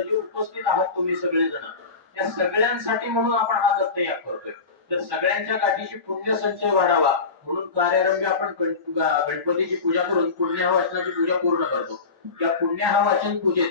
इथं उपस्थित आहात तुम्ही सगळेजण. या सगळ्यांसाठी म्हणून आपण हा दत्तयाग करतोय. तर सगळ्यांच्या गाठीशी पुण्य संचय वाढावा म्हणून कार्यारंभी आपण गणपतीची पूजा करून पुण्य वाचनाची पूजा पूर्ण करतो. या पुण्य हा वाचन पूजेत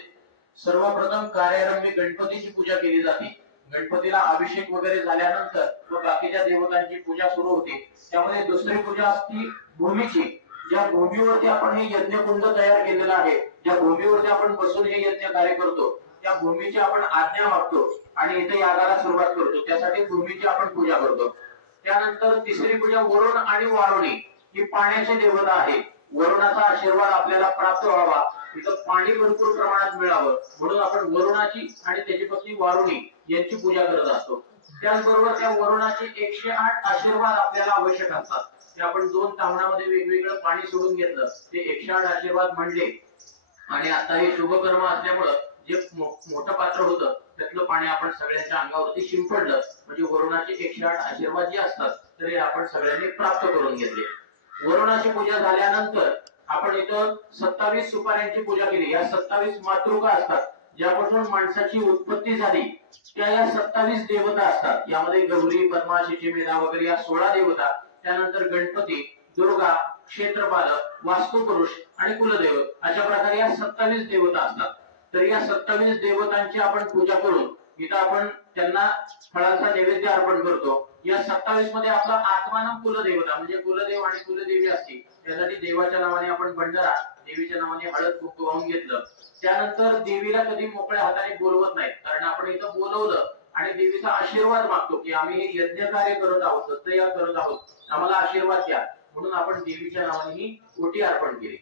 सर्वप्रथम कार्यारंभी गणपतीची पूजा केली जाते. गणपतीला अभिषेक वगैरे झाल्यानंतर व बाकीच्या देवतांची पूजा सुरू होते. त्यामध्ये दुसरी पूजा असती भूमीची. ज्या भूमीवरती आपण हे यज्ञकुंड तयार केलेलं आहे ज्या भूमीवरती आपण बसून हे यज्ञ कार्य करतो त्या भूमीची आपण आज्ञा मागतो आणि इथे यागाला सुरुवात करतो. त्यासाठी भूमीची आपण पूजा करतो. त्यानंतर तिसरी पूजा वरुण आणि वारुणी ही पाण्याची देवता आहे वरुणाचा आशीर्वाद आपल्याला प्राप्त व्हावा. इथं पाणी भरपूर प्रमाणात मिळावं. म्हणून आपण वरुणाची आणि त्याची पत्नी वारुणी यांची पूजा करत असतो. त्याचबरोबर त्या वरुणाचे एकशे आठ आशीर्वाद आपल्याला आवश्यक असतात ते आपण दोन तामणामध्ये वेगवेगळं पाणी सोडून घेतलं. ते एकशे आठ आशीर्वाद म्हणले. आणि आता हे शुभकर्म असल्यामुळं जे मोठं पात्र होतं त्यातलं पाणी आपण सगळ्यांच्या अंगावरती शिंपडलं. म्हणजे वरुणाचे एकशे आठ आशीर्वाद जे असतात तरी आपण सगळ्यांनी प्राप्त करून घेतले. वरुणाची पूजा झाल्यानंतर आपण इथं सत्तावीस सुपाऱ्यांची पूजा केली. या सत्तावीस मातृका असतात ज्यापासून माणसाची उत्पत्ती झाली त्या या सत्तावीस देवता असतात. यामध्ये गौरी पद्मा मेधा वगैरे या सोळा देवता त्यानंतर गणपती दुर्गा क्षेत्रपाल वास्तुपुरुष आणि कुलदेव अशा प्रकारे या सत्तावीस देवता असतात. तर या सत्तावीस देवतांची आपण पूजा करून इथं आपण त्यांना फळाचा नैवेद्य अर्पण करतो. या सत्तावीसमध्ये आपला आत्मानम कुलदेवता म्हणजे कुलदेव आणि कुलदेवी असते त्यासाठी देवाच्या नावाने आपण भंडारा देवीच्या नावाने हळद कुंकू वाहून घेतलं. त्यानंतर देवीला कधी मोकळ्या हाताने बोलवत नाही कारण आपण इथं बोलवलं आणि देवीचा आशीर्वाद मागतो की आम्ही हे यज्ञ कार्य करत आहोत दत्तयाग करत आहोत. आम्हाला आशीर्वाद द्या. म्हणून आपण देवीच्या नावाने ही ओटी अर्पण केली.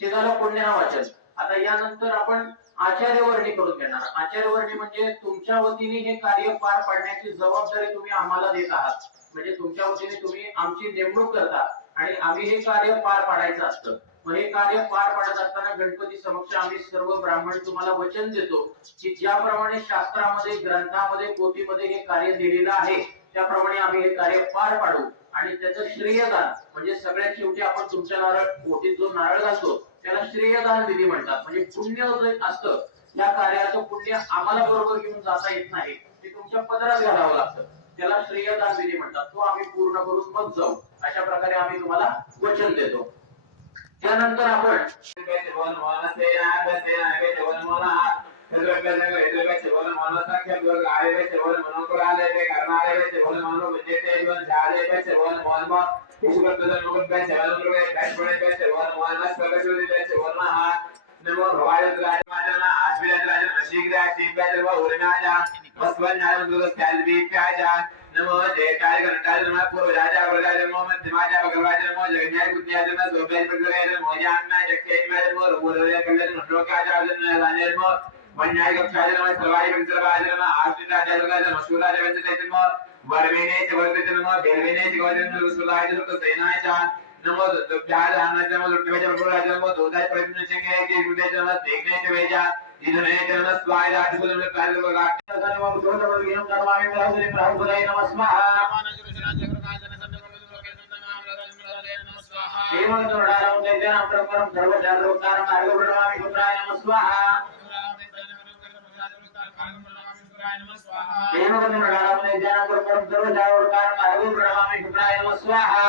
ते झालं पुण्य आता यानंतर आपण आचार्य वर्णी करून घेणार आचार्य वर्णी म्हणजे तुमच्या वतीने हे कार्य पार पाडण्याची जबाबदारी तुम्ही आम्हाला देत आहात. म्हणजे तुमच्या वतीने तुम्ही आमची नेमणूक करता आणि आम्ही हे कार्य पार पाडायचं असतं. मग हे कार्य पार पाडत असताना गणपती समक्ष आम्ही सर्व ब्राह्मण तुम्हाला वचन देतो की ज्याप्रमाणे शास्त्रामध्ये ग्रंथामध्ये पोथीमध्ये हे कार्य दिलेलं आहे त्याप्रमाणे आम्ही हे कार्य पार पाडू आणि त्याचं श्रेयदान म्हणजे सगळ्यात शेवटी आपण तुमच्या नारळ पोटीत जो नारळ घालतो त्याला श्रेयदान विधी म्हणतात म्हणजे पुण्य जे असतं त्या कार्याचं पुण्य आम्हाला बरोबर घेऊन जाता येत नाही ते तुमच्या पदरात घालावं लागतं त्याला श्रेयदान विधी म्हणतात तो आम्ही पूर्ण करून मग जाऊ अशा प्रकारे आम्ही तुम्हाला वचन देतो त्यानंतर आपण नमो भवाय राजमाजना आश्विराज राज शीघ्र शीघ्र उरनाजा वस्वन्याय दुर्ग कैलवी प्याजा नमो जयकाय गणकाय नमः पूर्व राजा प्रजा नमो मध्यमाजा भगवाज नमो जगन्याय बुद्धिया नमः सोभे प्रगरे नमो जानना जक्के नमः नमो पूर्व कल्ले नमो काजा नमः राजे नमो वन्याय गक्षाय नमः सर्वाय विंसरवाज नमः आश्विन राजा दुर्गा नमः शूराज वंदते नमो वरवेने च वरवेते नमो बेलवेने च वरवेते नमो सुलाय दुर्ग सेनाय च नमो दुर्गाय नमः नमो दुर्गाय प्रभुराज नमो दोदाय प्रभु के गुदे देखने च वेजा इधरे च स्वाय राज कुल नमः काल दुर्गा नमो भगवते कर्मामि प्रभुरे प्रभुदय नमः स्वाहा एवं तोडारं दैत्यानां परं सर्वजागरूकानां मार्गोपरमामि पुत्राय नमः स्वाहा एवं तोडारं दैत्यानां परं सर्वजागरूकानां मार्गोपरमामि पुत्राय नमः स्वाहा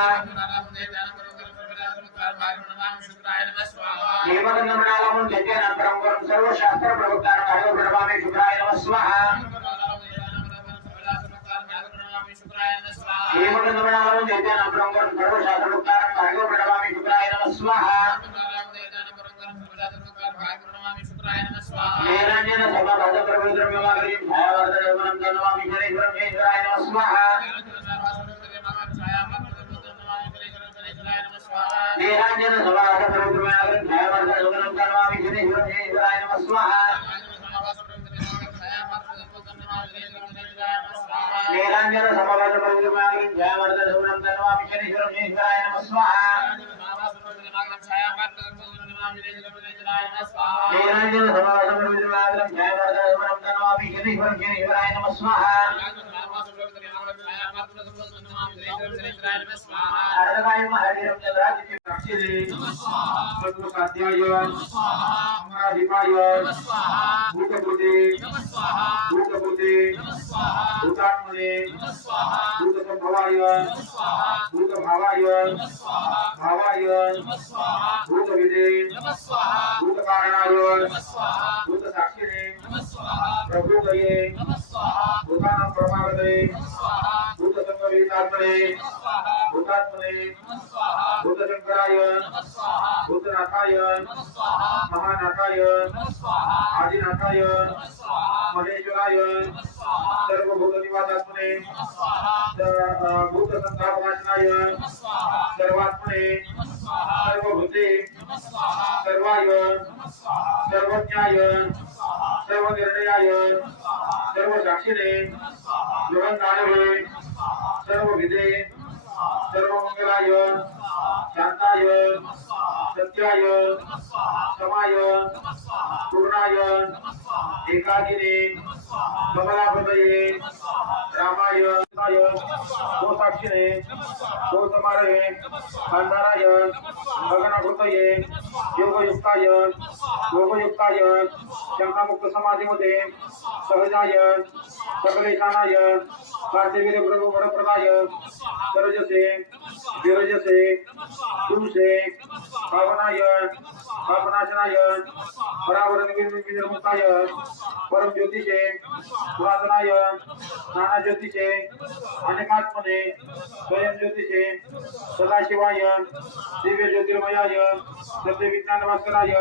एवं तोडारं दैत्यानां परं सर्व शास्त्र प्रवक्तानां मार्गोपरमामि पुत्राय नमः स्वाहा एवं तोडारं दैत्यानां परं सर्व शास्त्र प्रवक्तानां मार्गोपरमामि पुत्राय नमः स्वाहा निरंजन నీరాంజన సమవర్ణ పరిమాణం జయవర్ధన శుభ్రం తనువామి శనీశ్వరం ఈశ్వరాయ నమ స్వాహ నీరాంజన సమవర్ణ పరిమాణం జయవర్ధన శుభ్రం తనువామి శనీశ్వరం ఈశ్వరాయ నమ అరడగాయ మహాదేవం రాజకీయ పక్షిది సర్వకాధ్యాయ అమరాధిపాయ భూతభూతి భూతభూతి భూతాత్మని భూతసంభవాయ భూతభావాయ భావాయ భూతవిదే భూతకారణాయ భూతసాక్షిణి ప్రభుదయే భూతానం ప్రమాదయే भूतात्मने भूतात्मने भूतशंकराय भूतनाथाय महानाथाय आदिनाथाय महेश्वराय सर्वभूतनिवासात्मने भूतसंतापनाशनाय सर्वात्मने सर्वभूते सर्वाय सर्वज्ञाय सर्वनिर्णयाय सर्व दक्षिणे जुगंधानवे सर्व विधे सर्व मंगलाय शांताय सत्याय समाय पूर्णाय एकागिने कमलापतये रामाय. गोसाक्षिणे गोसमारये अंधाराय गगनाकृतये योगयुक्ताय योगयुक्ताय शंकामुक्त समाधीमध्ये सहजाय सकलेशानाय कार्तिवीर प्रभू वरप्रदाय सरजसे विरजसे पुरुषे पावनाय कल्पनाशनाय परावरण परम ज्योतिषे पुरातनाय नाना ज्योतिषे अनेकात्मने स्वयं ज्योतिषे सदाशिवाय दिव्य ज्योतिर्मयाय सत्य विज्ञान भास्कराय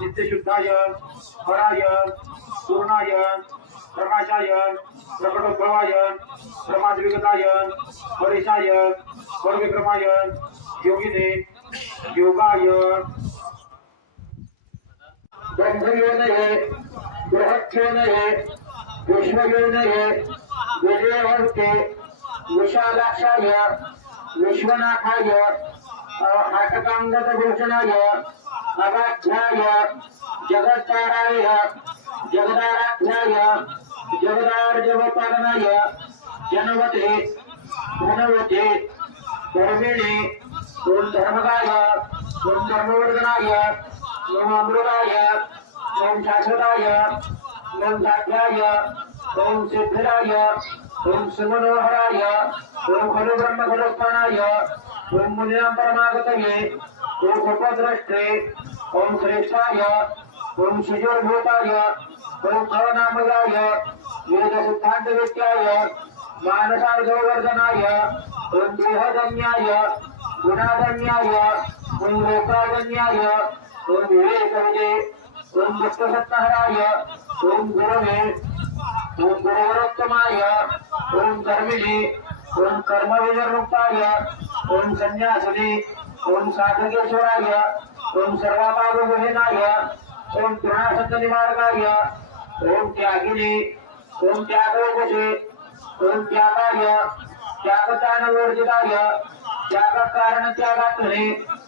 नित्यशुद्धाय पराय पूर्णाय प्रकाशाय प्रकटोद्भवाय प्रमादविगताय हरीशाय परविक्रमाय योगिने योगाय ब्रह्मयोनये बृहच्छोनये विश्वयोनये विजयवर्ते विशालाक्षाय विश्वनाथाय हाटकाङ्गतभूषणाय अगाध्याय जगच्चाराय जगदाराध्याय जगदार्जवपालनाय जनवते धनवते धर्मिणे ओम धर्मदाय ओम धर्मवर्धनाय ओम ओम शाश्वताय ओम साध्याय ओम सिद्धराय ओम सुमनोहराय ओम खलु ब्रह्म खलुस्थानाय ओम मुनिराम परमागतये ओम उपद्रष्टे ओम श्रेष्ठाय ओम शिजुर्भूताय ओम भवनामयाय वेद सिद्धांत विद्याय मानसार्गवर्धनाय ओम देहधन्याय गुणाधन्याय ओम लोकाधन्याय ओम विवेकविदे ओम दुष्टसत्तहराय ओम गुरवे ओम गुरुवरोत्तमाय ओम कर्मिणी ओम कर्मविनिर्मुक्ताय ओम संन्यासिनी ओम साधकेश्वराय ओम सर्वापादविहीनाय ओम तृणासक्तनिवारकाय ओम त्यागिनी ओम त्यागोपशे ओम त्यागाय त्यागदानवर्जिताय त्यागकारण त्यागात्मने